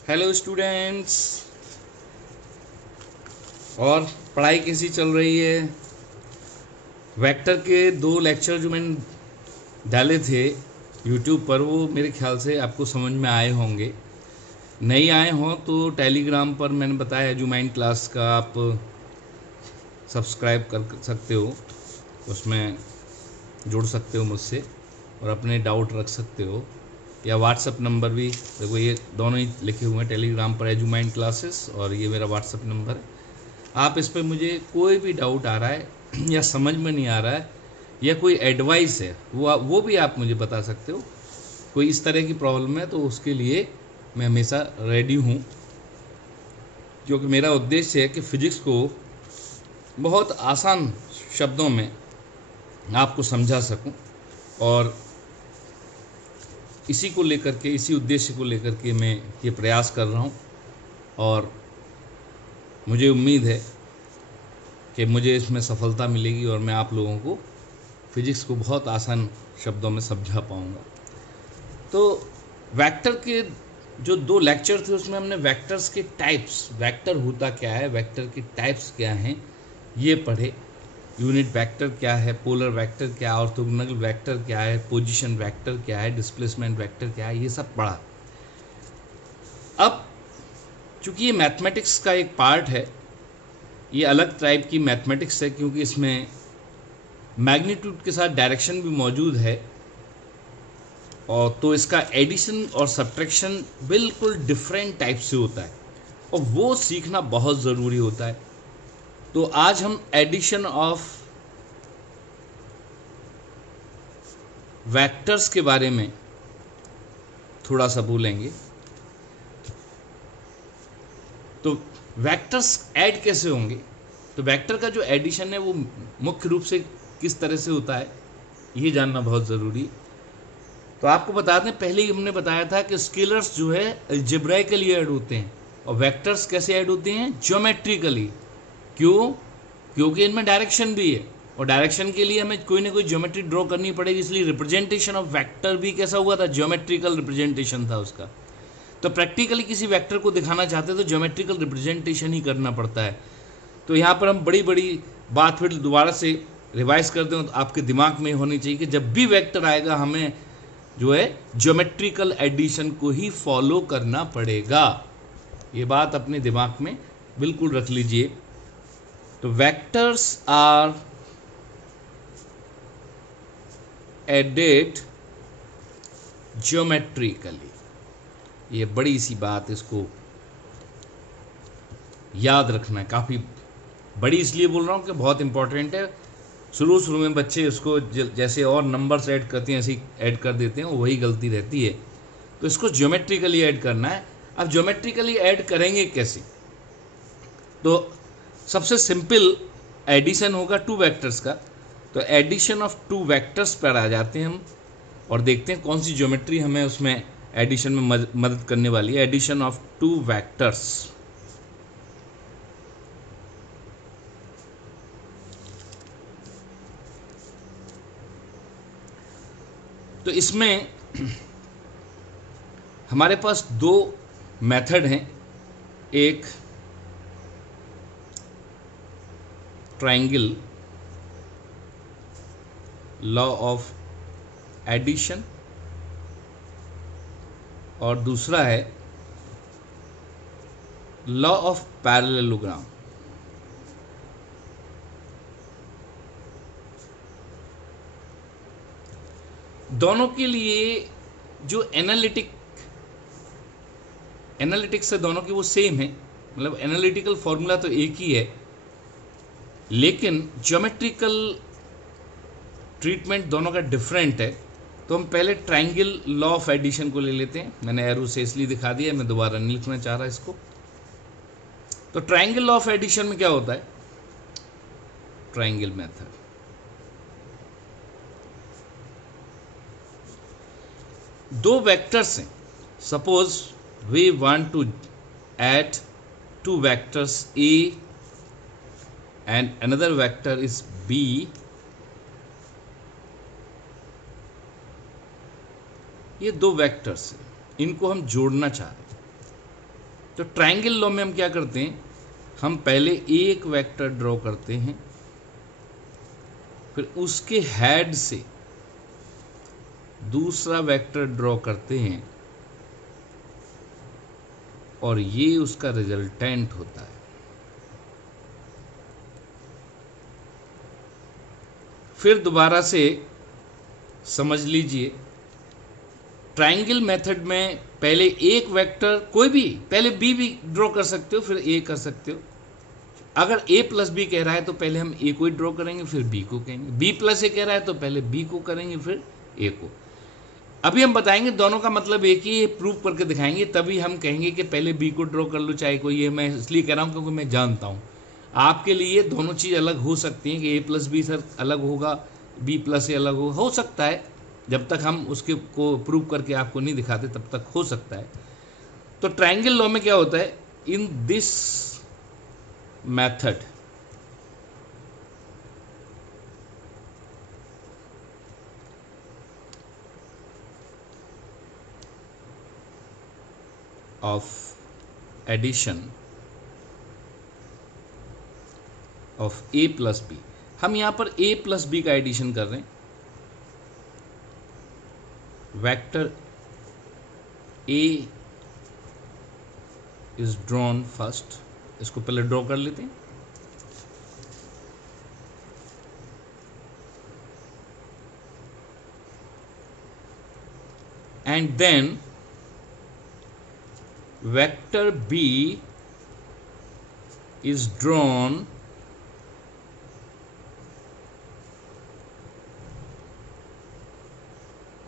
Hello students. और पढ़ाई कैसी चल रही है? वेक्टर के 2 लेक्चर जो मैंने डाले थे यूट्यूब पर, वो मेरे ख्याल से आपको समझ में आए होंगे। नहीं आए हों तो टेलीग्राम पर मैंने बताया एजुमाइन क्लास का आप सब्सक्राइब कर सकते हो, उसमें जुड़ सकते हो मुझसे और अपने डाउट रख सकते हो। या व्हाट्सअप नंबर भी देखो, ये दोनों ही लिखे हुए हैं टेलीग्राम पर, एजुमाइन क्लासेस, और ये मेरा व्हाट्सअप नंबर है। आप इस पर मुझे कोई भी डाउट आ रहा है या समझ में नहीं आ रहा है या कोई एडवाइस है वो भी आप मुझे बता सकते हो। कोई इस तरह की प्रॉब्लम है तो उसके लिए मैं हमेशा रेडी हूँ, क्योंकि मेरा उद्देश्य है कि फ़िज़िक्स को बहुत आसान शब्दों में आपको समझा सकूं, और इसी को लेकर के, इसी उद्देश्य को लेकर के मैं ये प्रयास कर रहा हूँ। और मुझे उम्मीद है कि मुझे इसमें सफलता मिलेगी और मैं आप लोगों को फिज़िक्स को बहुत आसान शब्दों में समझा पाऊँगा। तो वेक्टर के जो 2 लेक्चर थे उसमें हमने वेक्टर्स के टाइप्स, वेक्टर होता क्या है, वेक्टर के टाइप्स क्या हैं, ये पढ़े। यूनिट वेक्टर क्या है, पोलर वेक्टर क्या है, ऑर्थोगोनल वेक्टर क्या है, पोजीशन वेक्टर क्या है, डिस्प्लेसमेंट वेक्टर क्या है, ये सब पढ़ा। अब चूंकि ये मैथमेटिक्स का एक पार्ट है, ये अलग टाइप की मैथमेटिक्स है, क्योंकि इसमें मैग्नीट्यूड के साथ डायरेक्शन भी मौजूद है, और तो इसका एडिशन और सब्ट्रैक्शन बिल्कुल डिफरेंट टाइप से होता है और वो सीखना बहुत ज़रूरी होता है। तो आज हम एडिशन ऑफ वेक्टर्स के बारे में थोड़ा सा बोलेंगे। तो वेक्टर्स ऐड कैसे होंगे, तो वेक्टर का जो एडिशन है वो मुख्य रूप से किस तरह से होता है, ये जानना बहुत ज़रूरी है। तो आपको बता दें, पहले ही हमने बताया था कि स्केलर्स जो है अलजेब्राइकली ऐड होते हैं और वेक्टर्स कैसे ऐड होते हैं, ज्योमेट्रिकली। क्यों? क्योंकि इनमें डायरेक्शन भी है और डायरेक्शन के लिए हमें कोई ना कोई ज्योमेट्री ड्रॉ करनी पड़ेगी, इसलिए रिप्रेजेंटेशन ऑफ वेक्टर भी कैसा हुआ था, ज्योमेट्रिकल रिप्रेजेंटेशन था उसका। तो प्रैक्टिकली किसी वेक्टर को दिखाना चाहते तो ज्योमेट्रिकल रिप्रेजेंटेशन ही करना पड़ता है। तो यहाँ पर हम बड़ी बड़ी बात फिर दोबारा से रिवाइज करते हो तो आपके दिमाग में होनी चाहिए कि जब भी वेक्टर आएगा हमें जो है ज्योमेट्रिकल एडिशन को ही फॉलो करना पड़ेगा। ये बात अपने दिमाग में बिल्कुल रख लीजिए। तो वेक्टर्स आर एडेड ज्योमेट्रिकली, ये बड़ी सी बात, इसको याद रखना है। काफ़ी बड़ी इसलिए बोल रहा हूँ कि बहुत इंपॉर्टेंट है। शुरू में बच्चे इसको जैसे और नंबर्स ऐड करते हैं ऐसे ऐड कर देते हैं, वही गलती रहती है। तो इसको ज्योमेट्रिकली ऐड करना है। अब ज्योमेट्रिकली ऐड करेंगे कैसे? तो सबसे सिंपल एडिशन होगा 2 वेक्टर्स का। तो एडिशन ऑफ 2 वेक्टर्स पर आ जाते हैं हम और देखते हैं कौन सी ज्योमेट्री हमें उसमें एडिशन में मदद करने वाली है। Addition of 2 vectors. तो इसमें हमारे पास 2 मेथड हैं। एक ट्रायंगल लॉ ऑफ एडिशन और दूसरा है लॉ ऑफ पैरेललोग्राम। दोनों के लिए जो एनालिटिक्स है दोनों की वो सेम है, मतलब एनालिटिकल फॉर्मूला तो एक ही है, लेकिन ज्योमेट्रिकल ट्रीटमेंट दोनों का डिफरेंट है। तो हम पहले ट्रायंगल लॉ ऑफ एडिशन को ले लेते हैं। मैंने एरो से इसलिए दिखा दिया, मैं दोबारा नहीं लिखना चाह रहा इसको। तो ट्रायंगल लॉ ऑफ एडिशन में क्या होता है, ट्रायंगल मेथड। दो वेक्टर्स हैं, suppose we want to add 2 vectors A and another vector is B. ये 2 वेक्टर्स हैं, इनको हम जोड़ना चाह रहे हैं। तो ट्रायंगल लॉ में हम क्या करते हैं, हम पहले एक वेक्टर ड्रॉ करते हैं, फिर उसके हेड से दूसरा वेक्टर ड्रॉ करते हैं और ये उसका रिजल्टेंट होता है। फिर दोबारा से समझ लीजिए, ट्रायंगल मेथड में पहले एक वेक्टर कोई भी, पहले बी भी ड्रॉ कर सकते हो, फिर ए कर सकते हो। अगर a प्लस बी कह रहा है तो पहले हम a को ही ड्रॉ करेंगे, फिर b को कहेंगे। b प्लस ए कह रहा है तो पहले b को करेंगे, फिर a को। अभी हम बताएंगे दोनों का मतलब एक ही, प्रूव करके दिखाएंगे, तभी हम कहेंगे कि पहले b को ड्रॉ कर लो चाहे कोई। ये मैं इसलिए कह रहा हूँ क्योंकि मैं जानता हूँ आपके लिए दोनों चीज़ अलग हो सकती हैं कि a प्लस बी सर अलग होगा, b प्लस ए अलग हो सकता है। जब तक हम उसके को प्रूव करके आपको नहीं दिखाते तब तक हो सकता है। तो ट्रायंगल लॉ में क्या होता है, in this method of addition of a plus b, हम यहां पर a plus b का एडिशन कर रहे हैं। Vector a is drawn first, इसको पहले ड्रॉ कर लेते हैं। And then vector b is drawn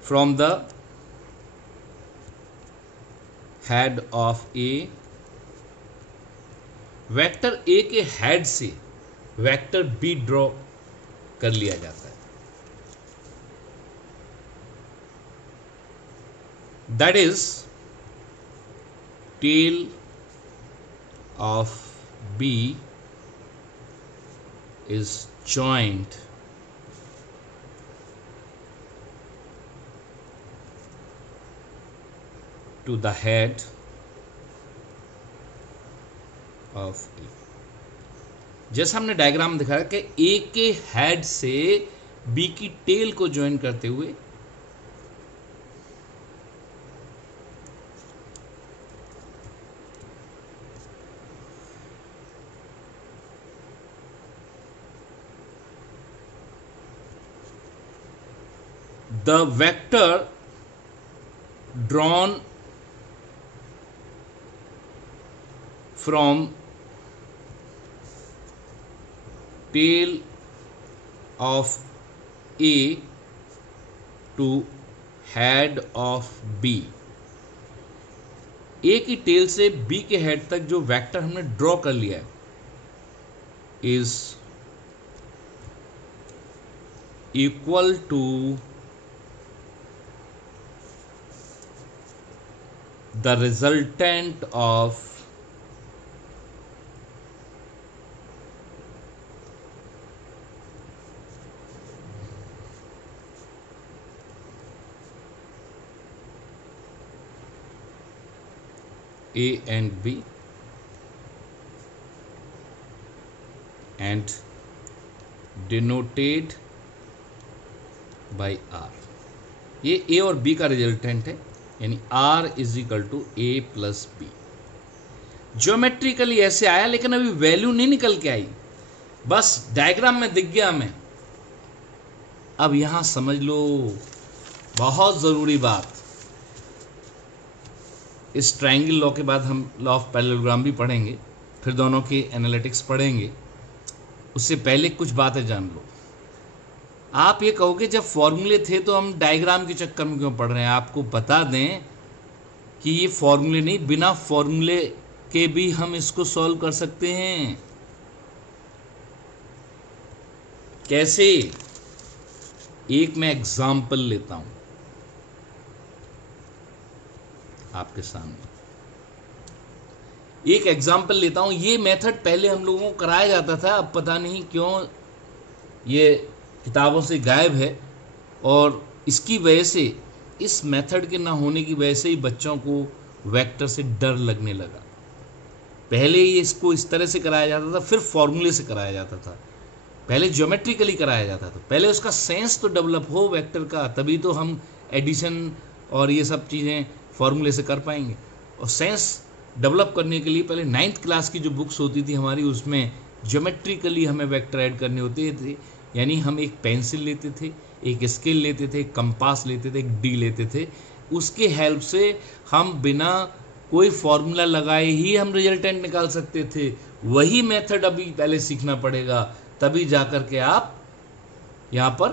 from the head of a, vector a के हेड से वेक्टर b ड्रॉ कर लिया जाता है। That is tail of b is joined to the head of a। जैसा हमने डायग्राम दिखाया कि a के हेड से b की टेल को ज्वाइन करते हुए the vector drawn from tail of A to head of B, A की टेल से B के हेड तक जो वेक्टर हमने ड्रॉ कर लिया है is equal to the resultant of A and B and denoted by R। ये A और B का रिजल्टेंट है, यानी R is equal to A plus B. Geometrically ऐसे आया लेकिन अभी वैल्यू नहीं निकल के आई, बस डायग्राम में दिख गया हमें। अब यहां समझ लो बहुत ज़रूरी बात, इस ट्रायंगल लॉ के बाद हम लॉ ऑफ पैरेललोग्राम भी पढ़ेंगे, फिर दोनों के एनालिटिक्स पढ़ेंगे। उससे पहले कुछ बातें जान लो। आप ये कहोगे जब फॉर्मूले थे तो हम डायग्राम के चक्कर में क्यों पढ़ रहे हैं। आपको बता दें कि ये फॉर्मूले नहीं, बिना फॉर्मूले के भी हम इसको सॉल्व कर सकते हैं। कैसे, एक मैं एग्जाम्पल लेता हूं आपके सामने, एक एग्जाम्पल लेता हूं। ये मेथड पहले हम लोगों को कराया जाता था, अब पता नहीं क्यों ये किताबों से गायब है, और इसकी वजह से, इस मेथड के ना होने की वजह से ही बच्चों को वेक्टर से डर लगने लगा। पहले ये इसको इस तरह से कराया जाता था, फिर फॉर्मूले से कराया जाता था, पहले ज्योमेट्रिकली कराया जाता था। पहले उसका सेंस तो डेवलप हो वेक्टर का, तभी तो हम एडिशन और ये सब चीज़ें फॉर्मूले से कर पाएंगे। और सेंस डेवलप करने के लिए पहले 9th क्लास की जो बुक्स होती थी हमारी, उसमें ज्योमेट्रिकली हमें वेक्टर ऐड करने होते थे। यानी हम एक पेंसिल लेते थे, एक स्केल लेते थे, एक कंपास लेते थे, एक डी लेते थे, उसके हेल्प से हम बिना कोई फॉर्मूला लगाए ही हम रिजल्टेंट निकाल सकते थे। वही मेथड अभी पहले सीखना पड़ेगा, तभी जाकर के आप यहाँ पर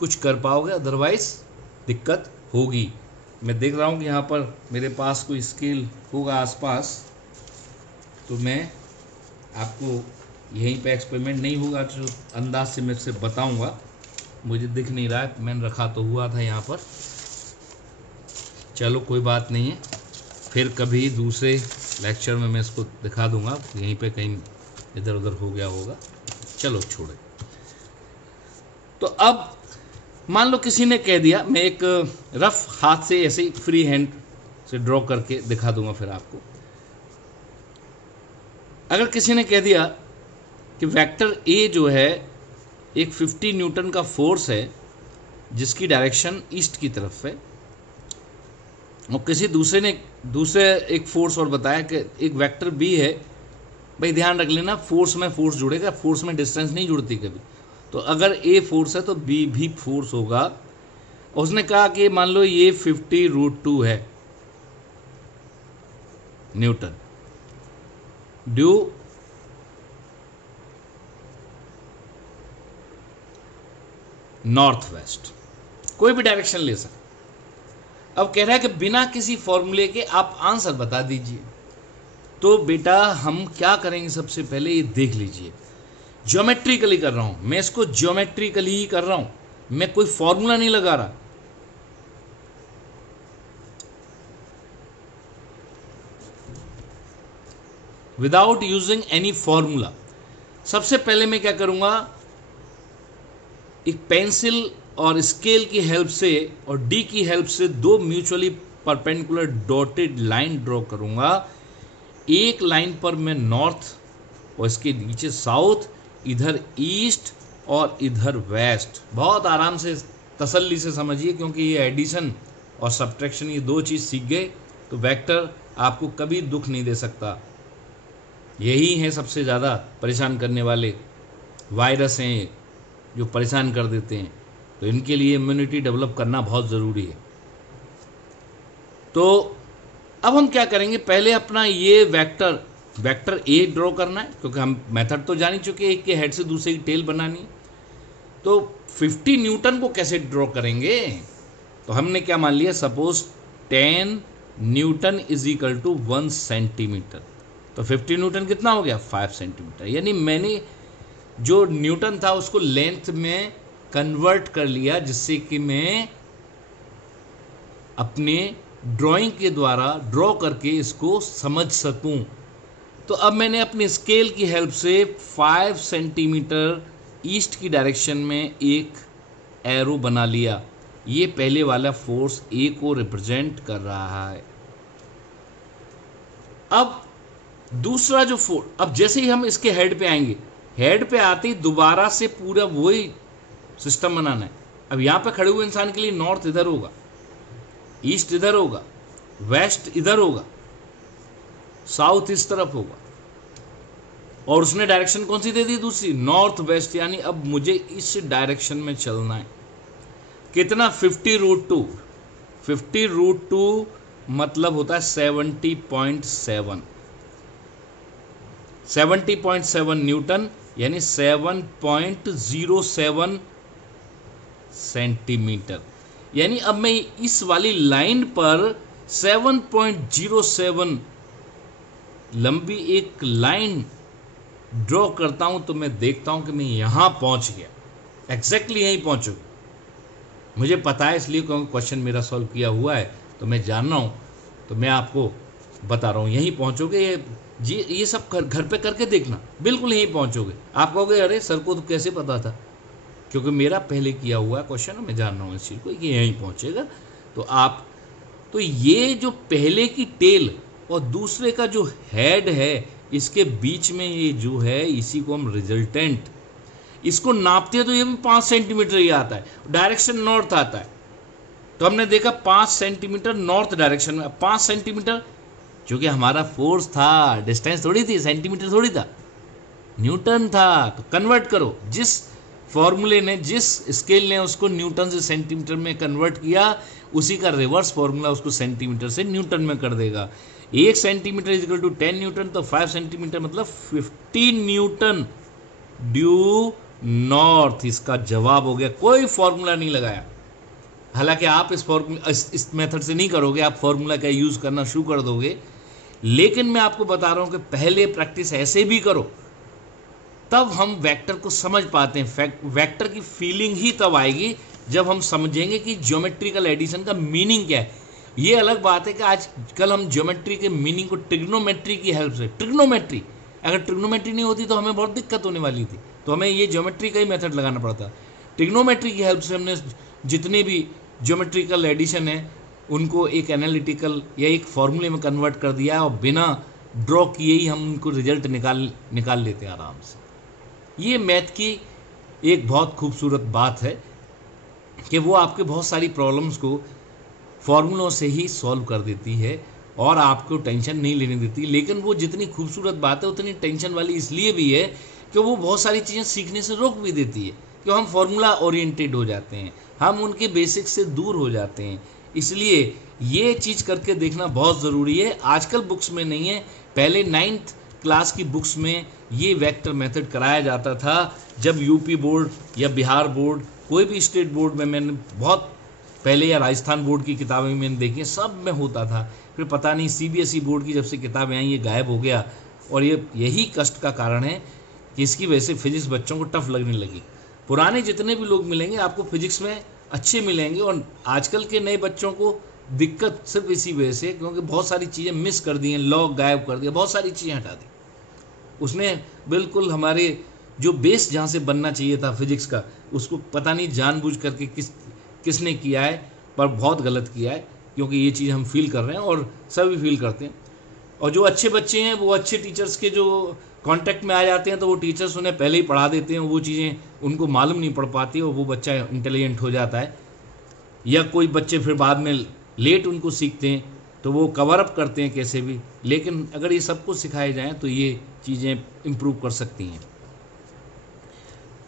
कुछ कर पाओगे, अदरवाइज दिक्कत होगी। मैं देख रहा हूँ कि यहाँ पर मेरे पास कोई स्केल होगा आसपास, तो मैं आपको यहीं पे एक्सपेरिमेंट नहीं होगा जो अंदाज से मैं से बताऊँगा, मुझे दिख नहीं रहा है, मैंने रखा तो हुआ था यहाँ पर। चलो कोई बात नहीं है, फिर कभी दूसरे लेक्चर में मैं इसको दिखा दूंगा, यहीं पे कहीं इधर उधर हो गया होगा। चलो छोड़े। तो अब मान लो किसी ने कह दिया, मैं एक रफ हाथ से ऐसे ही फ्री हैंड से ड्रॉ करके दिखा दूंगा फिर आपको। अगर किसी ने कह दिया कि वेक्टर ए जो है एक 50 न्यूटन का फोर्स है जिसकी डायरेक्शन ईस्ट की तरफ है, और किसी दूसरे एक फोर्स और बताया कि एक वेक्टर बी है। भाई ध्यान रख लेना, फोर्स में फोर्स जुड़ेगा, फोर्स में डिस्टेंस नहीं जुड़ती कभी। तो अगर ए फोर्स है तो बी भी फोर्स होगा। उसने कहा कि मान लो ये 50√2 है न्यूटन ड्यू नॉर्थ वेस्ट, कोई भी डायरेक्शन ले सकते। अब कह रहा है कि बिना किसी फॉर्मूले के आप आंसर बता दीजिए। तो बेटा हम क्या करेंगे, सबसे पहले ये देख लीजिए, ज्योमेट्रिकली कर रहा हूं मैं, इसको ज्योमेट्रिकली ही कर रहा हूं, मैं कोई फॉर्मूला नहीं लगा रहा। Without using any formula. सबसे पहले मैं क्या करूंगा, एक पेंसिल और स्केल की हेल्प से और डी की हेल्प से दो mutually perpendicular dotted line draw करूंगा। एक लाइन पर मैं नॉर्थ और इसके नीचे साउथ, इधर ईस्ट और इधर वेस्ट। बहुत आराम से तसल्ली से समझिए, क्योंकि ये एडिशन और सब्ट्रैक्शन ये दो चीज़ सीख गए तो वेक्टर आपको कभी दुख नहीं दे सकता। यही है सबसे ज़्यादा परेशान करने वाले वायरस हैं जो परेशान कर देते हैं, तो इनके लिए इम्यूनिटी डेवलप करना बहुत ज़रूरी है। तो अब हम क्या करेंगे, पहले अपना ये वेक्टर ए ड्रॉ करना है, क्योंकि हम मेथड तो जान ही चुके हैं, एक के हेड से दूसरे की टेल बनानी है। तो 50 न्यूटन को कैसे ड्रॉ करेंगे, तो हमने क्या मान लिया, suppose 10 newton is equal to 1 centimetre. तो 50 न्यूटन कितना हो गया, 5 सेंटीमीटर। यानी मैंने जो न्यूटन था उसको लेंथ में कन्वर्ट कर लिया, जिससे कि मैं अपने ड्राइंग के द्वारा ड्रॉ करके इसको समझ सकूं। तो अब मैंने अपनी स्केल की हेल्प से 5 सेंटीमीटर ईस्ट की डायरेक्शन में एक एरो बना लिया। ये पहले वाला फोर्स ए को रिप्रेजेंट कर रहा है। अब दूसरा जो फोर्स, अब जैसे ही हम इसके हेड पे आएंगे, हेड पे आते ही दोबारा से पूरा वही सिस्टम बनाना है। अब यहां पे खड़े हुए इंसान के लिए नॉर्थ इधर होगा, ईस्ट इधर होगा, वेस्ट इधर होगा, साउथ इस तरफ होगा, और उसने डायरेक्शन कौन सी दे दी, दूसरी, नॉर्थ वेस्ट। यानी अब मुझे इस डायरेक्शन में चलना है। कितना, 50√2। 50√2 मतलब होता है 70.7 70.7 न्यूटन, यानी 7.07 सेंटीमीटर। यानी अब मैं इस वाली लाइन पर 7.07 लंबी एक लाइन ड्रॉ करता हूं, तो मैं देखता हूं कि मैं यहां पहुंच गया, एग्जैक्टली यहीं पहुंचूंगा। मुझे पता है, इसलिए क्योंकि क्वेश्चन मेरा सॉल्व किया हुआ है तो मैं जान रहा हूं, तो मैं आपको बता रहा हूं यहीं पहुंचोगे। ये सब घर पे करके देखना, बिल्कुल यहीं पहुंचोगे। आप कहोगे अरे सर को तो कैसे पता था, क्योंकि मेरा पहले किया हुआ क्वेश्चन, मैं जान रहा हूँ इस चीज़ को कि यहीं पहुंचेगा। तो ये जो पहले की टेल और दूसरे का जो हेड है, इसके बीच में ये जो है इसी को हम रिजल्टेंट, इसको नापते हैं तो ये भी 5 सेंटीमीटर ही आता है, डायरेक्शन नॉर्थ आता है। तो हमने देखा 5 सेंटीमीटर नॉर्थ डायरेक्शन में, 5 सेंटीमीटर क्योंकि हमारा फोर्स था, डिस्टेंस थोड़ी थी, सेंटीमीटर थोड़ी था, न्यूटन था। तो कन्वर्ट करो, जिस फॉर्मूले ने, जिस स्केल ने उसको न्यूटन से सेंटीमीटर में कन्वर्ट किया, उसी का रिवर्स फॉर्मूला उसको सेंटीमीटर से न्यूटन में कर देगा। 1 centimetre is equal to 10 newton, तो 5 सेंटीमीटर मतलब 15 न्यूटन ड्यू नॉर्थ। इसका जवाब हो गया, कोई फॉर्मूला नहीं लगाया। हालांकि आप इस फॉर्मूला इस मेथड से नहीं करोगे, आप फॉर्मूला का यूज़ करना शुरू कर दोगे, लेकिन मैं आपको बता रहा हूं कि पहले प्रैक्टिस ऐसे भी करो, तब हम वेक्टर को समझ पाते हैं। वेक्टर की फीलिंग ही तब आएगी जब हम समझेंगे कि ज्योमेट्रिकल एडिशन का मीनिंग क्या है। ये अलग बात है कि आजकल हम ज्योमेट्री के मीनिंग को ट्रिग्नोमेट्री की हेल्प से, ट्रिग्नोमेट्री, अगर ट्रिग्नोमेट्री नहीं होती तो हमें बहुत दिक्कत होने वाली थी, तो हमें ये ज्योमेट्री का ही मेथड लगाना पड़ता। ट्रिग्नोमेट्री की हेल्प से हमने जितने भी ज्योमेट्रिकल एडिशन है उनको एक एनालिटिकल या एक फॉर्मूले में कन्वर्ट कर दिया, और बिना ड्रॉ किए ही हम उनको रिजल्ट निकाल लेते हैं आराम से। ये मैथ की एक बहुत खूबसूरत बात है कि वो आपके बहुत सारी प्रॉब्लम्स को फॉर्मूलों से ही सॉल्व कर देती है और आपको टेंशन नहीं लेने देती। लेकिन वो जितनी खूबसूरत बात है उतनी टेंशन वाली इसलिए भी है कि वो बहुत सारी चीज़ें सीखने से रोक भी देती है, कि हम फॉर्मूला ओरिएंटेड हो जाते हैं, हम उनके बेसिक्स से दूर हो जाते हैं। इसलिए ये चीज़ करके देखना बहुत ज़रूरी है। आजकल बुक्स में नहीं है, पहले 9th क्लास की बुक्स में ये वेक्टर मेथड कराया जाता था। जब यूपी बोर्ड या बिहार बोर्ड, कोई भी स्टेट बोर्ड में, मैंने बहुत पहले, या राजस्थान बोर्ड की किताबें मैंने देखी, सब में होता था। फिर पता नहीं सीबीएसई बोर्ड की जब से किताबें आई ये गायब हो गया, और ये यही कष्ट का कारण है कि इसकी वजह से फिजिक्स बच्चों को टफ लगने लगी। पुराने जितने भी लोग मिलेंगे आपको फिजिक्स में अच्छे मिलेंगे, और आजकल के नए बच्चों को दिक्कत सिर्फ इसी वजह से, क्योंकि बहुत सारी चीज़ें मिस कर दी हैं, लॉ गायब कर दिया, बहुत सारी चीज़ें हटा दी। उसने बिल्कुल हमारे जो बेस जहाँ से बनना चाहिए था फिजिक्स का, उसको पता नहीं जानबूझ करके किसने किया है, पर बहुत गलत किया है। क्योंकि ये चीज़ हम फील कर रहे हैं और सभी फील करते हैं। और जो अच्छे बच्चे हैं वो अच्छे टीचर्स के जो कांटेक्ट में आ जाते हैं, तो वो टीचर्स उन्हें पहले ही पढ़ा देते हैं, वो चीज़ें उनको मालूम नहीं पड़ पाती और वो बच्चा इंटेलिजेंट हो जाता है। या कोई बच्चे फिर बाद में लेट उनको सीखते हैं, तो वो कवर अप करते हैं कैसे भी। लेकिन अगर ये सब कुछ सिखाए जाएँ तो ये चीज़ें इम्प्रूव कर सकती हैं।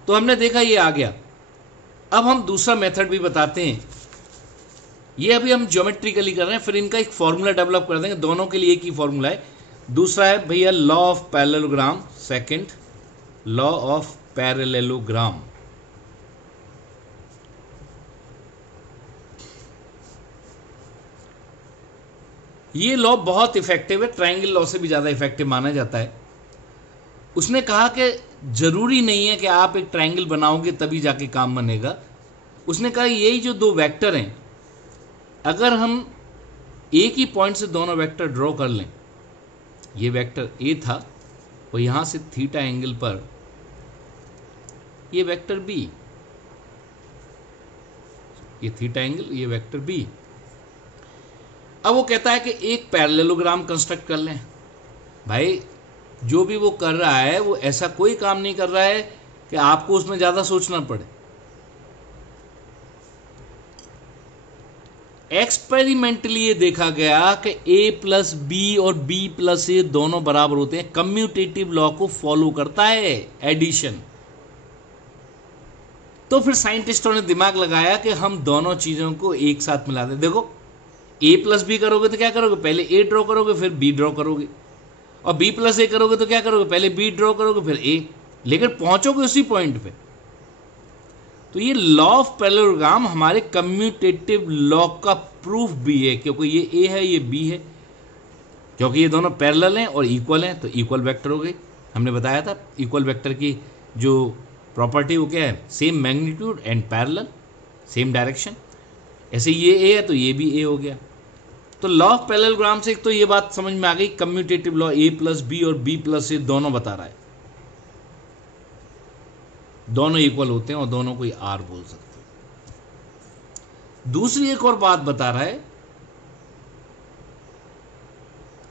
तो हमने देखा ये आ गया। अब हम दूसरा मेथड भी बताते हैं। ये अभी हम ज्योमेट्रिकली कर रहे हैं, फिर इनका एक फॉर्मूला डेवलप कर देंगे। दोनों के लिए एक ही फॉर्मूला है। दूसरा है भैया law of parallelogram. Second, law of parallelogram. ये लॉ बहुत इफेक्टिव है, ट्रायंगल लॉ से भी ज़्यादा इफेक्टिव माना जाता है। उसने कहा कि जरूरी नहीं है कि आप एक ट्रायंगल बनाओगे तभी जाके काम बनेगा। उसने कहा यही जो दो वेक्टर हैं, अगर हम एक ही पॉइंट से दोनों वेक्टर ड्रॉ कर लें, ये वेक्टर ए था और यहां से थीटा एंगल पर ये वेक्टर बी, ये थीटा एंगल, ये वेक्टर बी। अब वो कहता है कि एक पैरेललोग्राम कंस्ट्रक्ट कर लें। भाई जो भी वो कर रहा है वो ऐसा कोई काम नहीं कर रहा है कि आपको उसमें ज़्यादा सोचना पड़े। एक्सपेरिमेंटली ये देखा गया कि ए प्लस बी और बी प्लस ए दोनों बराबर होते हैं। कम्यूटेटिव लॉ को फॉलो करता है एडिशन। तो फिर साइंटिस्टों ने दिमाग लगाया कि हम दोनों चीज़ों को एक साथ मिला दें। देखो ए प्लस बी करोगे तो क्या करोगे, पहले ए ड्रॉ करोगे फिर बी ड्रॉ करोगे, और बी प्लस ए करोगे तो क्या करोगे, पहले बी ड्रॉ करोगे फिर ए, लेकिन पहुंचोगे उसी पॉइंट पे। तो ये लॉ ऑफ पैरेललोग्राम हमारे कम्यूटेटिव लॉ का प्रूफ भी है, क्योंकि ये ए है ये बी है, क्योंकि ये दोनों पैरेलल हैं और इक्वल हैं, तो इक्वल वेक्टर हो गए। हमने बताया था इक्वल वेक्टर की जो प्रॉपर्टी वो क्या है, same magnitude and parallel, same direction. ऐसे ये ए है तो ये भी ए हो गया। तो लॉ ऑफ पैरेललोग्राम से एक तो ये बात समझ में आ गई, commutative law A plus B और बी प्लस ए दोनों बता रहा है, दोनों इक्वल होते हैं और दोनों को आर बोल सकते हैं। दूसरी एक और बात बता रहा है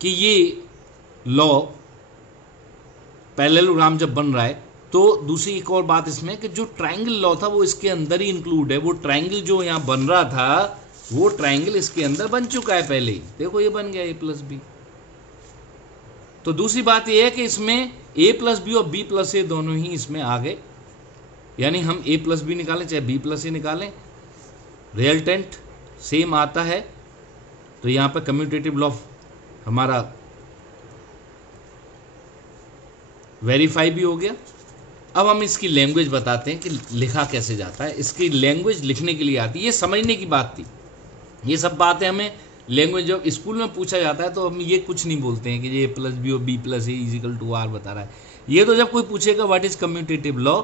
कि ये लॉ पैरेललोग्राम जब बन रहा है तो दूसरी एक और बात इसमें कि जो ट्रायंगल लॉ था वो इसके अंदर ही इंक्लूड है। वो ट्रायंगल जो यहाँ बन रहा था वो ट्रायंगल इसके अंदर बन चुका है पहले ही। देखो ये बन गया a प्लस बी। तो दूसरी बात ये है कि इसमें a प्लस बी और b प्लस ए दोनों ही इसमें आ गए, यानी हम a प्लस बी निकालें चाहे b प्लस ए निकालें, रिजल्टेंट सेम आता है। तो यहाँ पर कम्यूटेटिव लॉ हमारा वेरीफाई भी हो गया। अब हम इसकी लैंग्वेज बताते हैं कि लिखा कैसे जाता है। इसकी लैंग्वेज लिखने के लिए आती है, ये समझने की बात थी। ये सब बातें हमें लैंग्वेज जब स्कूल में पूछा जाता है तो हम ये कुछ नहीं बोलते हैं कि ये a प्लस बी और b plus A is equal to R बता रहा है। ये तो जब कोई पूछेगा व्हाट इज कम्यूटेटिव लॉ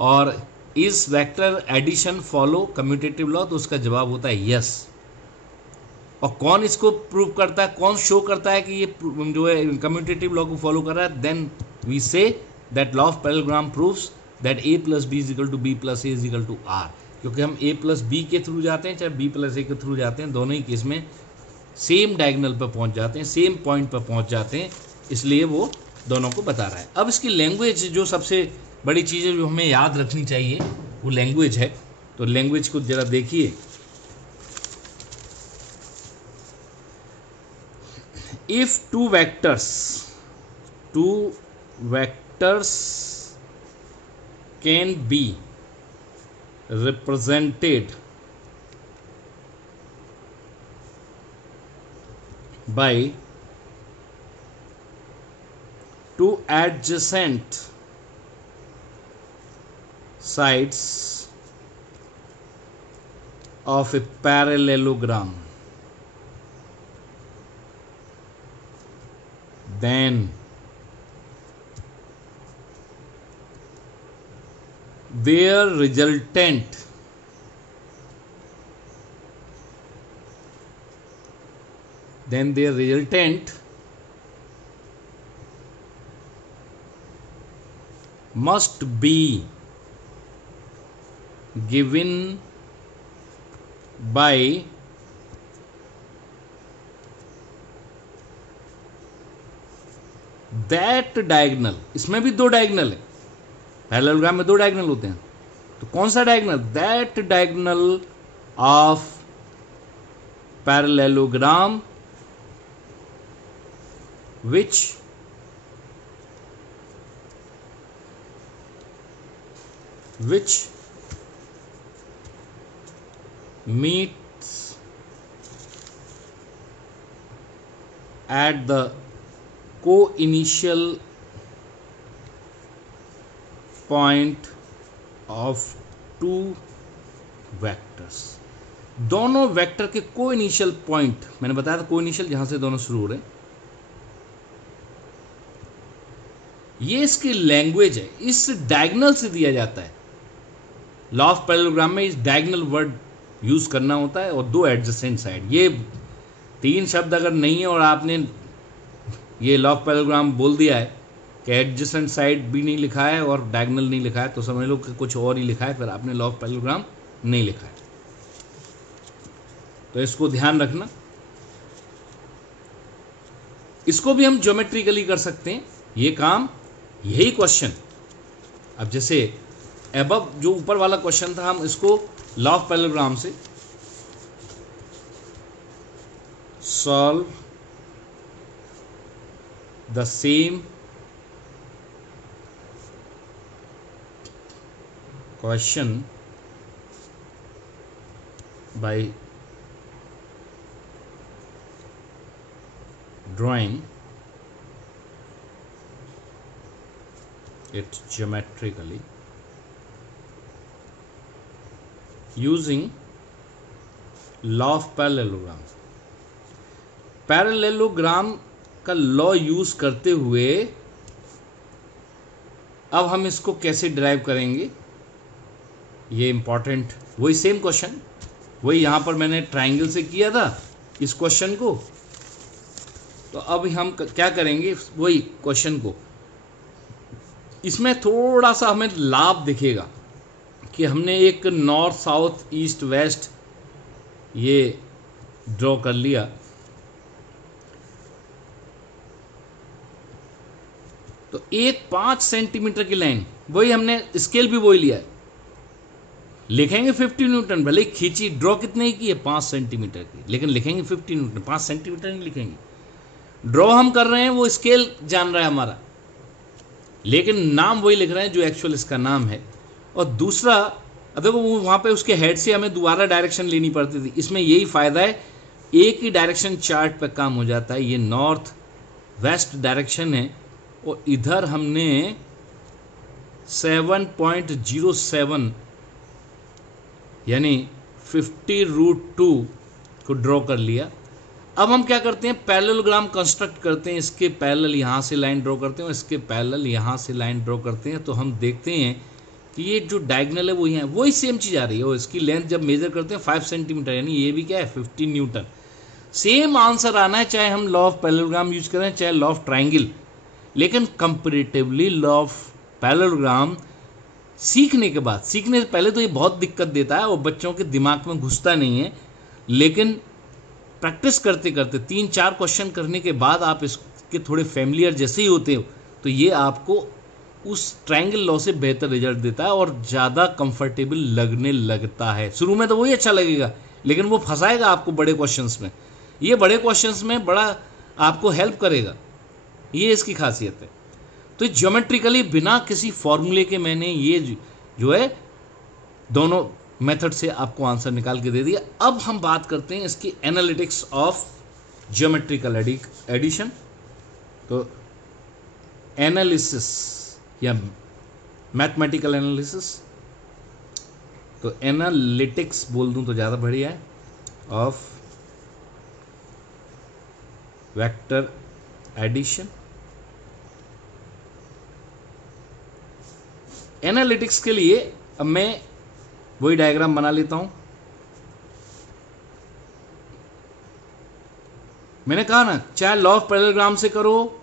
और is vector addition follow commutative law, तो उसका जवाब होता है यस। और कौन इसको प्रूव करता है, कौन शो करता है कि ये जो है कम्यूटेटिव लॉ को फॉलो कर रहा है, then we say that law of parallelogram proves that a plus B is equal to b plus A is equal to R. क्योंकि हम a प्लस बी के थ्रू जाते हैं चाहे b प्लस ए के थ्रू जाते हैं, दोनों ही केस में सेम डायगोनल पर पहुंच जाते हैं, सेम पॉइंट पर पहुंच जाते हैं, इसलिए वो दोनों को बता रहा है। अब इसकी लैंग्वेज जो सबसे बड़ी चीज़ है जो हमें याद रखनी चाहिए वो लैंग्वेज है। तो लैंग्वेज को जरा देखिए। If two vectors can be represented by two adjacent sides of a parallelogram, then their resultant must be given by that diagonal। इसमें भी दो डायगोनल है, पैरेललोग्राम में दो डायगोनल होते हैं, तो कौन सा diagonal, that diagonal of parallelogram which meets at the co-initial point of two vectors। दोनों वेक्टर के को इनिशियल पॉइंट, मैंने बताया था को इनिशियल जहां से दोनों शुरू हो रहे हैं, ये इसकी लैंग्वेज है, इस डायगोनल से दिया जाता है। लॉ ऑफ पैरेललोग्राम में इस डायगोनल वर्ड यूज करना होता है और दो एडजेसेंट साइड, ये तीन शब्द अगर नहीं है और आपने ये लॉ ऑफ पैरेललोग्राम बोल दिया है कि एडजेसेंट साइड भी नहीं लिखा है और डायगोनल नहीं लिखा है, तो समझ लो कि कुछ और ही लिखा है, फिर आपने लॉ ऑफ पैरेललोग्राम नहीं लिखा है। तो इसको ध्यान रखना। इसको भी हम ज्योमेट्रिकली कर सकते हैं ये काम, यही क्वेश्चन। अब जैसे अबव जो ऊपर वाला क्वेश्चन था, हम इसको लॉ ऑफ पैरेललोग्राम से solve the same question by drawing it geometrically using law of parallelogram। Parallelogram का लॉ यूज करते हुए अब हम इसको कैसे डिराइव करेंगे, ये इंपॉर्टेंट, वही सेम क्वेश्चन, वही यहां पर मैंने ट्रायंगल से किया था इस क्वेश्चन को। तो अब हम क्या करेंगे, वही क्वेश्चन को, इसमें थोड़ा सा हमें लाभ दिखेगा कि हमने एक नॉर्थ साउथ ईस्ट वेस्ट ये ड्रॉ कर लिया। तो एक 5 सेंटीमीटर की लाइन, वही हमने स्केल भी वही लिया है, लिखेंगे 50 न्यूटन, भले ही खींची ड्रॉ कितने की है 5 सेंटीमीटर की, लेकिन लिखेंगे 50 न्यूटन, 5 सेंटीमीटर नहीं लिखेंगे। ड्रॉ हम कर रहे हैं, वो स्केल जान रहा है हमारा, लेकिन नाम वही लिख रहे हैं जो एक्चुअल इसका नाम है। और दूसरा देखो वहाँ पे उसके हेड से हमें दोबारा डायरेक्शन लेनी पड़ती थी, इसमें यही फ़ायदा है, एक ही डायरेक्शन चार्ट पे काम हो जाता है। ये नॉर्थ वेस्ट डायरेक्शन है और इधर हमने 7.07 यानी 50√2 को ड्रॉ कर लिया। अब हम क्या करते हैं, पैरेललोग्राम कंस्ट्रक्ट करते हैं, इसके पैरेलल यहाँ से लाइन ड्रॉ करते हैं और इसके पैरेलल यहाँ से लाइन ड्रॉ करते हैं। तो हम देखते हैं कि ये जो डायगोनल है वो यहाँ, वही सेम चीज़ आ रही है। और इसकी लेंथ जब मेजर करते हैं 5 सेंटीमीटर, यानी ये भी क्या है 15 न्यूटन। सेम आंसर आना है चाहे हम लॉ ऑफ पैरेललोग्राम यूज करें चाहे लॉ ऑफ ट्राइंगल, लेकिन कंपेरेटिवली लॉ ऑफ पैरेललोग्राम सीखने के बाद, सीखने से पहले तो ये बहुत दिक्कत देता है और बच्चों के दिमाग में घुसता नहीं है, लेकिन प्रैक्टिस करते करते 3-4 क्वेश्चन करने के बाद आप इसके थोड़े फैमिलियर जैसे ही होते हो तो ये आपको उस ट्रायंगल लॉ से बेहतर रिजल्ट देता है और ज़्यादा कंफर्टेबल लगने लगता है। शुरू में तो वही अच्छा लगेगा, लेकिन वो फंसाएगा आपको बड़े क्वेश्चंस में। ये बड़े क्वेश्चंस में बड़ा आपको हेल्प करेगा, ये इसकी खासियत है। तो ज्योमेट्रिकली बिना किसी फॉर्मूले के मैंने ये जो है दोनों मेथड से आपको आंसर निकाल के दे दिया। अब हम बात करते हैं इसकी एनालिटिक्स ऑफ ज्योमेट्रिकल एडिशन। तो एनालिसिस या मैथमेटिकल एनालिसिस, तो एनालिटिक्स बोल दूं तो ज़्यादा बढ़िया है, ऑफ वेक्टर एडिशन। एनालिटिक्स के लिए अब मैं वही डायग्राम बना लेता हूं। मैंने कहा ना, चाहे लॉ ऑफ पैरेललोग्राम से करो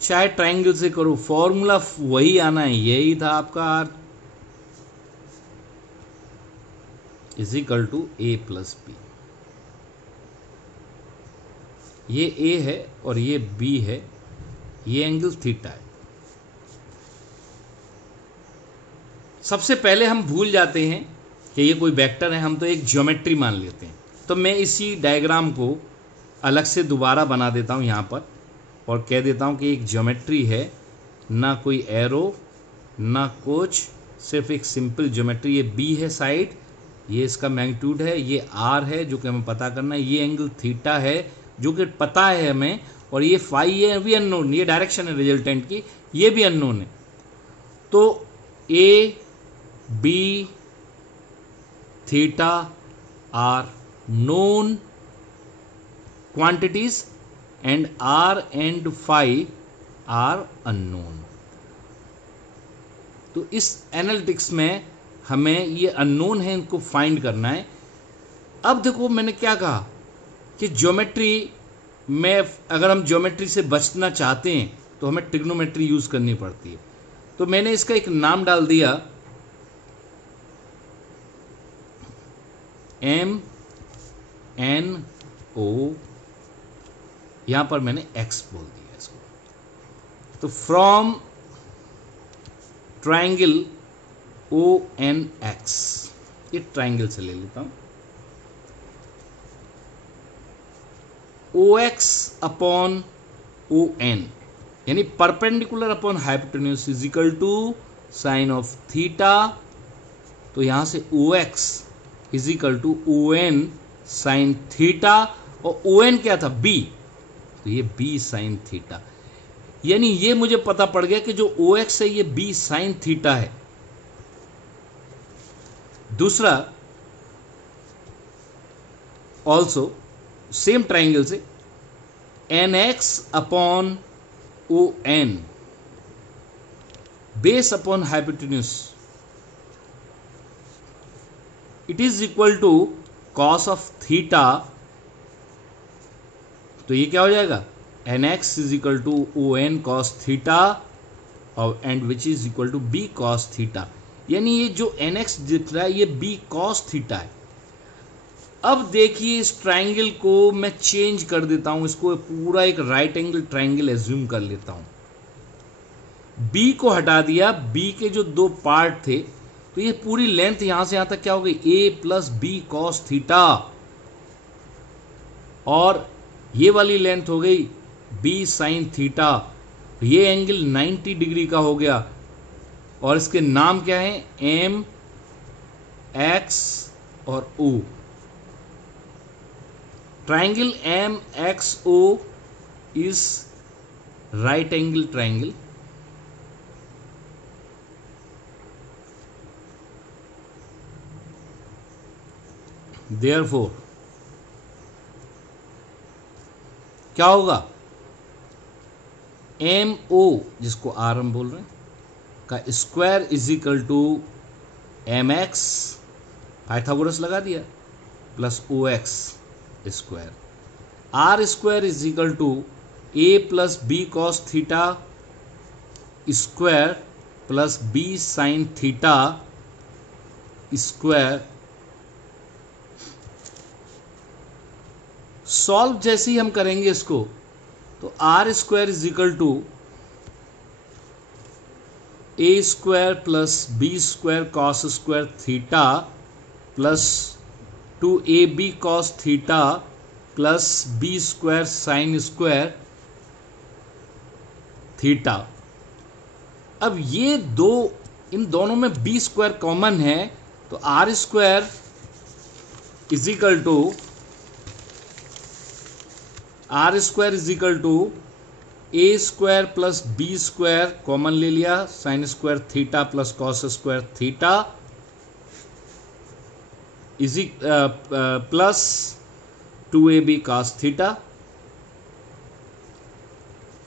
चाहे ट्रायंगल से करो, फॉर्मूला वही आना है। यही था आपका R = A+B। ये A है और ये B है, ये एंगल थीटा है। सबसे पहले हम भूल जाते हैं कि ये कोई वेक्टर है, हम तो एक ज्योमेट्री मान लेते हैं। तो मैं इसी डायग्राम को अलग से दोबारा बना देता हूँ यहाँ पर और कह देता हूँ कि एक ज्योमेट्री है, ना कोई एरो ना कुछ, सिर्फ एक सिंपल ज्योमेट्री। ये B है साइड, ये इसका मैग्नीट्यूड है, ये R है जो कि हमें पता करना है, ये एंगल थीटा है जो कि पता है हमें, और ये फाई है भी अननोन, ये डायरेक्शन है रिजल्टेंट की, ये भी अननोन है। तो A, B, theta are known quantities and R and phi are unknown। तो इस एनालिटिक्स में हमें ये अननोन है, इनको फाइंड करना है। अब देखो मैंने क्या कहा कि ज्योमेट्री में अगर हम ज्योमेट्री से बचना चाहते हैं तो हमें ट्रिग्नोमेट्री यूज करनी पड़ती है। तो मैंने इसका एक नाम डाल दिया MNO, यहां पर मैंने X बोल दिया इसको। तो फ्रॉम ट्रायंगल ONX, ये ट्रायंगल से ले लेता हूं, OX अपॉन ON यानी perpendicular upon hypotenuse = sine of theta. तो यहां से OX = ON साइन थीटा, और ON क्या था B, तो ये B साइन थीटा। यानी ये मुझे पता पड़ गया कि जो OX है ये B साइन थीटा है। दूसरा ऑल्सो सेम ट्राइंगल से NX upon ON base upon hypotenuse, it is equal to cos of theta. तो ये क्या हो जाएगा, NX = ON cos थीटा और and which is equal to B cos theta. यानी ये जो NX दिख रहा है ये B cos थीटा है। अब देखिए इस ट्राइंगल को मैं चेंज कर देता हूं, इसको पूरा एक राइट एंगल ट्राइंगल एज्यूम कर लेता हूं। बी को हटा दिया, बी के जो दो पार्ट थे, तो ये पूरी लेंथ यहां से यहां तक क्या हो गई, ए प्लस बी कॉस थीटा, और ये वाली लेंथ हो गई बी साइन थीटा। ये एंगल 90 डिग्री का हो गया, और इसके नाम क्या है, एम एक्स और O. Triangle M X O is right angle triangle. Therefore क्या होगा, एम ओ, जिसको आर हम बोल रहे हैं, का square is equal to M X, Pythagoras लगा दिया, plus O X square. R square is equal to A plus B cos theta square plus B sine theta square. Solve जैसे ही हम करेंगे इसको, तो R square is equal to A square plus B square cos square theta plus 2ab cos theta plus B square sine square theta. अब ये दो, इन दोनों में बी स्क्वायर कॉमन है, तो R square is equal to A square plus B square common ले लिया, sine square theta plus cos square theta is plus 2ab cos theta.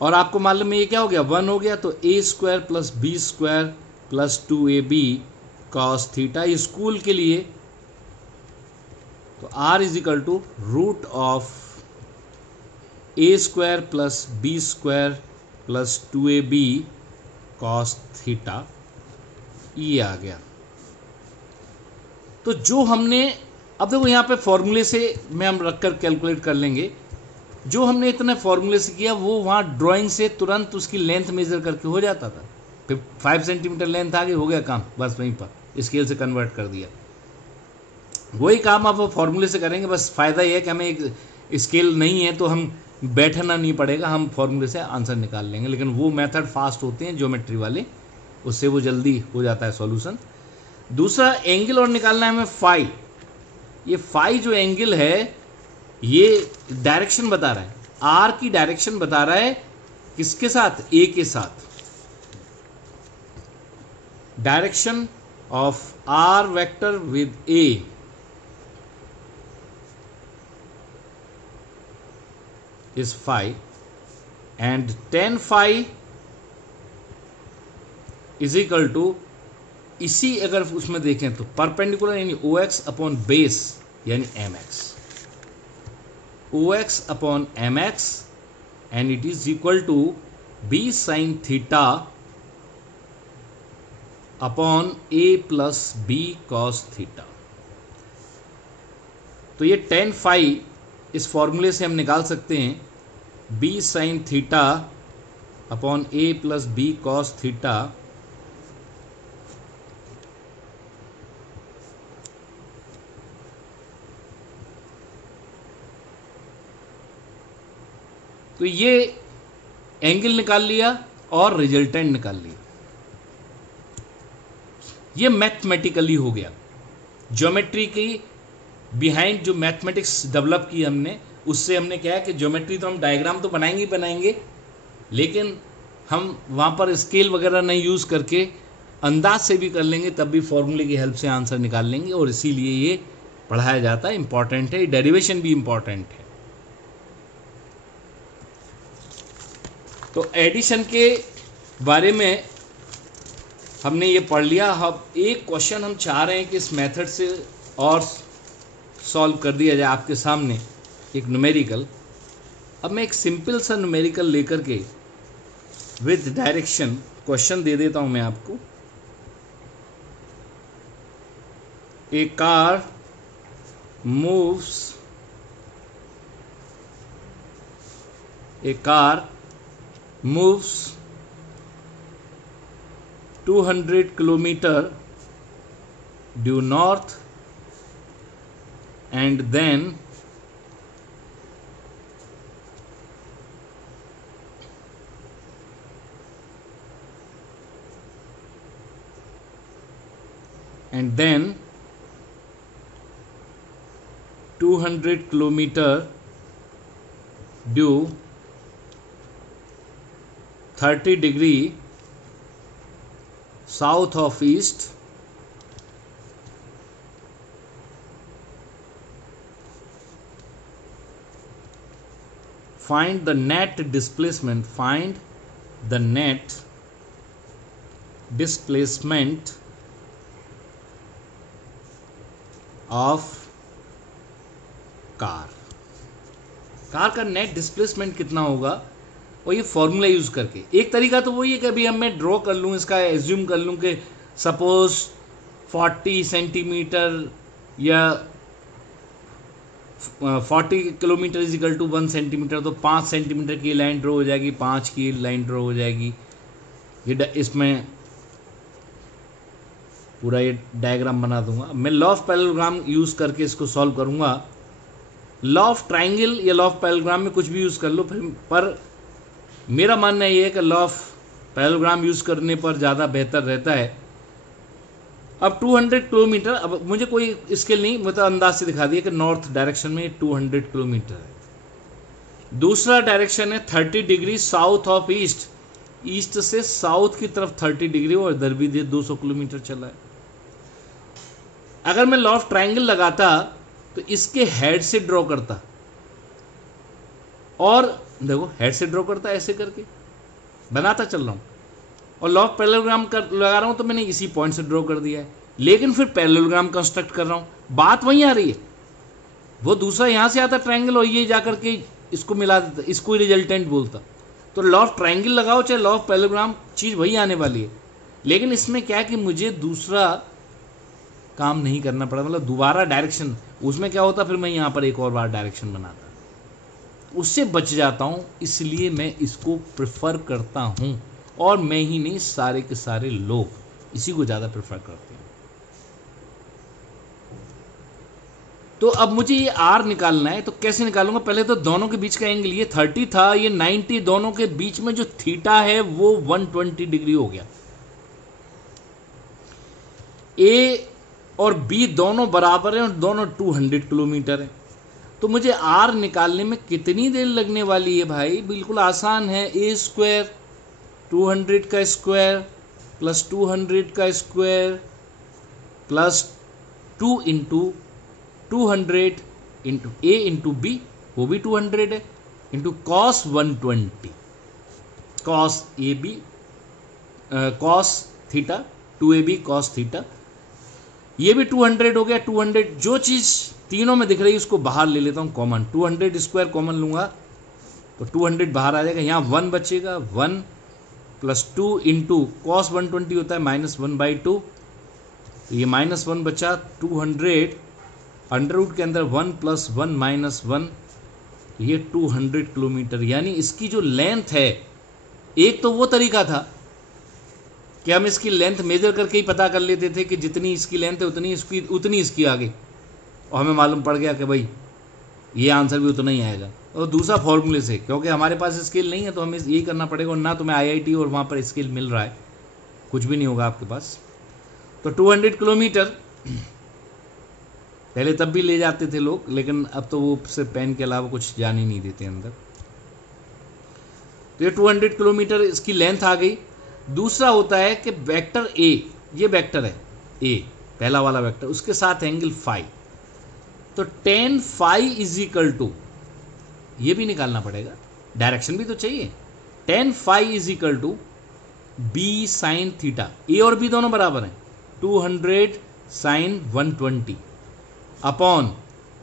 और आपको मालूम है ये क्या हो गया, 1 हो गया, तो a square plus B square plus 2ab cos theta. School के लिए तो R is equal to root of a square plus B square plus 2ab cos theta, ये आ गया। तो जो हमने, अब देखो यहाँ पे फॉर्मूले से में हम रखकर कैलकुलेट कर लेंगे, जो हमने इतने फॉर्मूले से किया वो वहाँ ड्राइंग से तुरंत उसकी लेंथ मेजर करके हो जाता था। फिर 5 सेंटीमीटर लेंथ आ गई, हो गया काम, बस वहीं पर स्केल से कन्वर्ट कर दिया। वही काम आप फॉर्मूले से करेंगे, बस फ़ायदा ये है कि हमें एक स्केल नहीं है तो हम बैठना नहीं पड़ेगा, हम फॉर्मूले से आंसर निकाल लेंगे। लेकिन वो मेथड फास्ट होते हैं ज्योमेट्री वाले, उससे वो जल्दी हो जाता है सॉल्यूशन। दूसरा एंगल और निकालना है हमें फाई। ये फाई जो एंगल है ये डायरेक्शन बता रहा है, आर की डायरेक्शन बता रहा है, किसके साथ, ए के साथ। Direction of R vector with A is phi, and tan phi is equal to, इसी अगर उसमें देखें तो परपेंडिकुलर यानी ओ एक्स अपॉन बेस यानी M X, O X upon M X, and it is equal to B sine theta upon A plus B cos theta. तो ये tan phi इस फॉर्मूले से हम निकाल सकते हैं, B sine theta upon A plus B cos theta तो ये एंगल निकाल लिया और रिजल्टेंट निकाल लिया। ये मैथमेटिकली हो गया। ज्योमेट्री की बिहाइंड जो मैथमेटिक्स डेवलप की हमने, उससे हमने क्या है कि ज्योमेट्री तो हम डायग्राम तो बनाएंगे ही बनाएंगे, लेकिन हम वहाँ पर स्केल वगैरह नहीं यूज़ करके अंदाज से भी कर लेंगे, तब भी फॉर्मूले की हेल्प से आंसर निकाल लेंगे। और इसीलिए ये पढ़ाया जाता है, इंपॉर्टेंट है, डेरिवेशन भी इंपॉर्टेंट है। तो एडिशन के बारे में हमने ये पढ़ लिया। अब एक क्वेश्चन हम चाह रहे हैं कि इस मेथड से और सॉल्व कर दिया जाए आपके सामने, एक न्यूमेरिकल। अब मैं एक सिंपल सा न्यूमेरिकल लेकर के विद डायरेक्शन क्वेश्चन दे देता हूं मैं आपको। ए car moves 200 kilometer due north, and then and then 200 kilometer due 30° south of east, find the net displacement, find the net displacement of car का नेट डिस्प्लेसमेंट कितना होगा, और ये फॉर्मूला यूज करके। एक तरीका तो वही है कि अभी मैं ड्रॉ कर लूँ, इसका एज्यूम कर लूँ कि सपोज 40 सेंटीमीटर या 40 kilometre is equal to 1 centimetre, तो 5 सेंटीमीटर की लाइन ड्रॉ हो जाएगी, 5 की लाइन ड्रॉ हो जाएगी। ये इसमें पूरा ये डायग्राम बना दूंगा। मैं लॉ ऑफ पैरेललोग्राम यूज करके इसको सॉल्व करूंगा। लॉ ऑफ ट्राइंगल या लॉ ऑफ पैरेललोग्राम में कुछ भी यूज कर लो, पर मेरा मानना ये है कि लॉ ऑफ पैरेललोग्राम यूज करने पर ज़्यादा बेहतर रहता है। अब 200 किलोमीटर, अब मुझे कोई स्केल नहीं, मतलब अंदाज से दिखा दिया कि नॉर्थ डायरेक्शन में 200 किलोमीटर है। दूसरा डायरेक्शन है 30° साउथ ऑफ ईस्ट, ईस्ट से साउथ की तरफ 30°, और इधर भी 200 किलोमीटर चला है। अगर मैं लॉ ऑफ ट्राइंगल लगाता तो इसके हेड से ड्रॉ करता, और देखो हेड से ड्रॉ करता ऐसे करके बनाता चल रहा हूं, और लॉ ऑफ पैरेललोग्राम लगा रहा हूं तो मैंने इसी पॉइंट से ड्रॉ कर दिया है, लेकिन फिर पैरेललोग्राम कंस्ट्रक्ट कर रहा हूं। बात वहीं आ रही है, वो दूसरा यहां से आता ट्राइंगल और ये जाकर के इसको मिला देता, इसको रिजल्टेंट बोलता। तो लॉ ऑफ ट्राइंगल लगाओ चाहे लॉ ऑफ पैरेललोग्राम, चीज वही आने वाली है। लेकिन इसमें क्या है कि मुझे दूसरा काम नहीं करना पड़ा, मतलब दोबारा डायरेक्शन, उसमें क्या होता फिर मैं यहाँ पर एक और बार डायरेक्शन बनाता, उससे बच जाता हूँ। इसलिए मैं इसको प्रेफर करता हूँ, और मैं ही नहीं सारे के सारे लोग इसी को ज़्यादा प्रेफर करते हैं। तो अब मुझे ये आर निकालना है, तो कैसे निकालूंगा? पहले तो दोनों के बीच का एंगल, ये 30 था, ये 90, दोनों के बीच में जो थीटा है वो 120° हो गया। ए और बी दोनों बराबर हैं और दोनों 200 किलोमीटर हैं। तो मुझे आर निकालने में कितनी देर लगने वाली है भाई? बिल्कुल आसान है। ए स्क्वायर 200 का स्क्वायर प्लस 200 का square plus 2 into 200 into A into B, वो भी 200 है, into cos 120, cos A B cos theta 2ab cos theta, ये भी 200 हो गया। 200 जो चीज़ तीनों में दिख रही है उसको बाहर ले लेता हूँ कॉमन, 200 स्क्वायर कॉमन लूँगा तो 200 बाहर आ जाएगा, यहाँ 1 बचेगा, 1 प्लस 2 इंटू कॉस 120 होता है -1/2, तो ये -1 बचा, 200 अंडर रूट के अंदर 1 + 1 - 1, ये 200 किलोमीटर। यानी इसकी जो लेंथ है, एक तो वो तरीका था कि हम इसकी लेंथ मेजर करके ही पता कर लेते थे कि जितनी इसकी लेंथ है उतनी इसकी आगे, और हमें मालूम पड़ गया कि भाई ये आंसर भी उतना ही आएगा। और दूसरा फॉर्मूले से, क्योंकि हमारे पास स्केल नहीं है तो हमें यही करना पड़ेगा, और ना तुम्हें IIT और वहाँ पर स्केल मिल रहा है, कुछ भी नहीं होगा आपके पास। तो 200 किलोमीटर पहले तब भी ले जाते थे लोग, लेकिन अब तो वो सिर्फ पेन के अलावा कुछ जान ही नहीं देते अंदर। तो ये 200 किलोमीटर इसकी लेंथ आ गई। दूसरा होता है कि वेक्टर ए, ये वेक्टर है ए, पहला वाला वेक्टर, उसके साथ एंगल फाई, तो tan phi is equal to, ये भी निकालना पड़ेगा, डायरेक्शन भी तो चाहिए, tan phi is equal to B sine theta, a और बी दोनों बराबर हैं, 200 sine 120 upon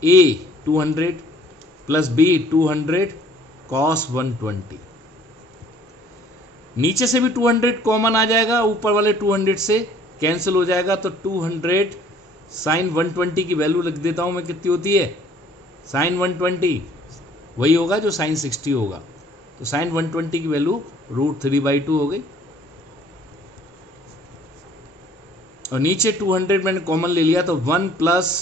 a 200 plus b 200 cos 120। नीचे से भी 200 कॉमन आ जाएगा, ऊपर वाले 200 से कैंसिल हो जाएगा, तो 200 साइन 120 की वैल्यू लिख देता हूं मैं, कितनी होती है? साइन 120 वही होगा जो साइन 60 होगा, तो साइन 120 की वैल्यू √3/2 हो गई। और नीचे 200 मैंने कॉमन ले लिया तो 1 प्लस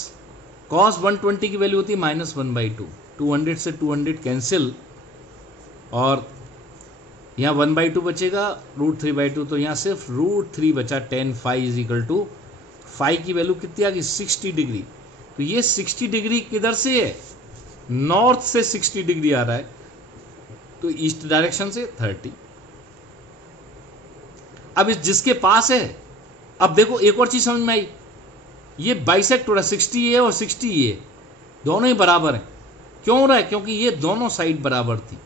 कॉस 120 की वैल्यू होती है -1/2। 200 से 200 कैंसिल और यहाँ 1/2 बचेगा, √3/2, तो यहाँ सिर्फ √3 बचा। tan phi is equal to phi की वैल्यू कितनी आ गई 60 डिग्री। तो ये 60 डिग्री किधर से है, नॉर्थ से 60 डिग्री आ रहा है, तो ईस्ट डायरेक्शन से 30। अब इस जिसके पास है, अब देखो एक और चीज समझ में आई, ये बाइसेक्ट हो रहा है, 60 ये और 60 ये दोनों ही बराबर हैं। क्यों हो रहा है, क्योंकि ये दोनों साइड बराबर थी।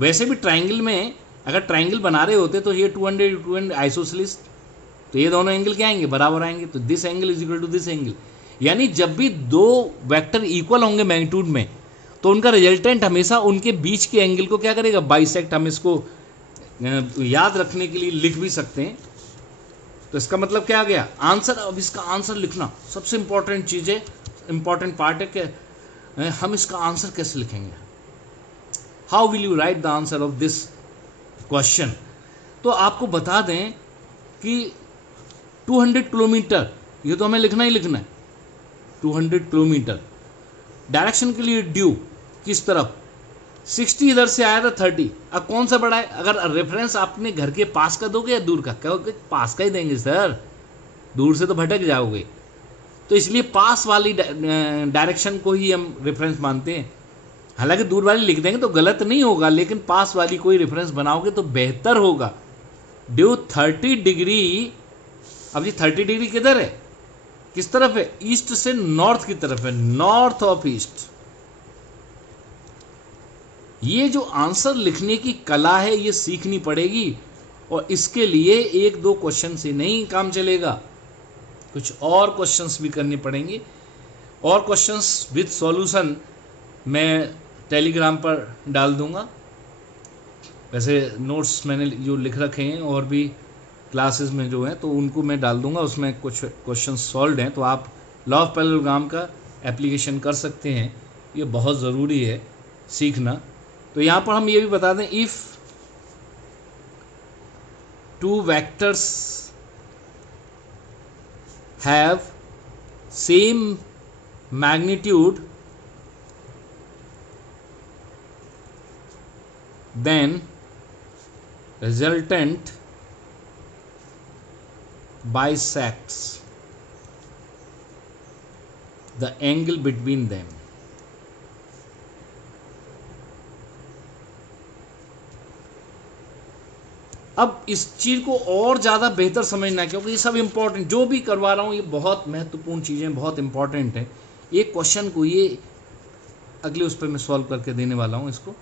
वैसे भी ट्राइंगल में अगर ट्राइंगल बना रहे होते तो ये 200 आइसोसेलेस, तो ये दोनों एंगल क्या आएंगे, बराबर आएंगे। तो this angle is equal to this angle, यानी जब भी दो वेक्टर इक्वल होंगे मैग्नीट्यूड में तो उनका रिजल्टेंट हमेशा उनके बीच के एंगल को क्या करेगा, बाइसेक्ट। हम इसको याद रखने के लिए लिख भी सकते हैं। तो इसका मतलब क्या आ गया आंसर। अब इसका आंसर लिखना सबसे इंपॉर्टेंट चीज़ है, इंपॉर्टेंट पार्ट है कि हम इसका आंसर कैसे लिखेंगे, how will you right the answer of this question. तो आपको बता दें कि 200 किलोमीटर ये तो हमें लिखना ही लिखना है। 200 किलोमीटर डायरेक्शन के लिए ड्यू किस तरफ, 60 इधर से आया था 30। अब कौन सा बड़ा है, अगर रेफरेंस आपने घर के पास का दोगे या दूर का, कहोगे पास का ही देंगे सर, दूर से तो भटक जाओगे। तो इसलिए पास वाली डायरेक्शन को ही हम रेफरेंस मानते हैं। हालांकि दूर वाली लिख देंगे तो गलत नहीं होगा, लेकिन पास वाली कोई रेफरेंस बनाओगे तो बेहतर होगा। ड्यू 30 डिग्री, अब ये 30 डिग्री किधर है, किस तरफ है, ईस्ट से नॉर्थ की तरफ है, नॉर्थ ऑफ ईस्ट। ये जो आंसर लिखने की कला है ये सीखनी पड़ेगी, और इसके लिए एक दो क्वेश्चन से नहीं काम चलेगा, कुछ और क्वेश्चंस भी करने पड़ेंगे। और क्वेश्चंस विद सॉल्यूशन मैं टेलीग्राम पर डाल दूंगा। वैसे नोट्स मैंने जो लिख रखे हैं और भी क्लासेस में जो हैं तो उनको मैं डाल दूंगा, उसमें कुछ क्वेश्चन सॉल्व हैं, तो आप लॉ ऑफ पैरेललोग्राम का एप्लीकेशन कर सकते हैं। ये बहुत ज़रूरी है सीखना। तो यहाँ पर हम ये भी बता दें, if two vectors have same magnitude then resultant bisects the angle between them। अब इस चीज को और ज़्यादा बेहतर समझना है, क्योंकि ये सब इंपॉर्टेंट जो भी करवा रहा हूँ ये बहुत महत्वपूर्ण चीज़ें, बहुत इंपॉर्टेंट है। एक क्वेश्चन को ये अगले उस पर मैं सॉल्व करके देने वाला हूँ इसको।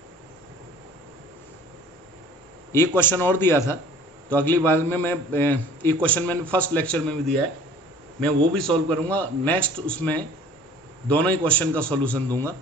एक क्वेश्चन और दिया था तो अगली बार में मैं एक क्वेश्चन मैंने फर्स्ट लेक्चर में भी दिया है, मैं वो भी सॉल्व करूँगा। नेक्स्ट उसमें दोनों ही क्वेश्चन का सॉल्यूशन दूंगा।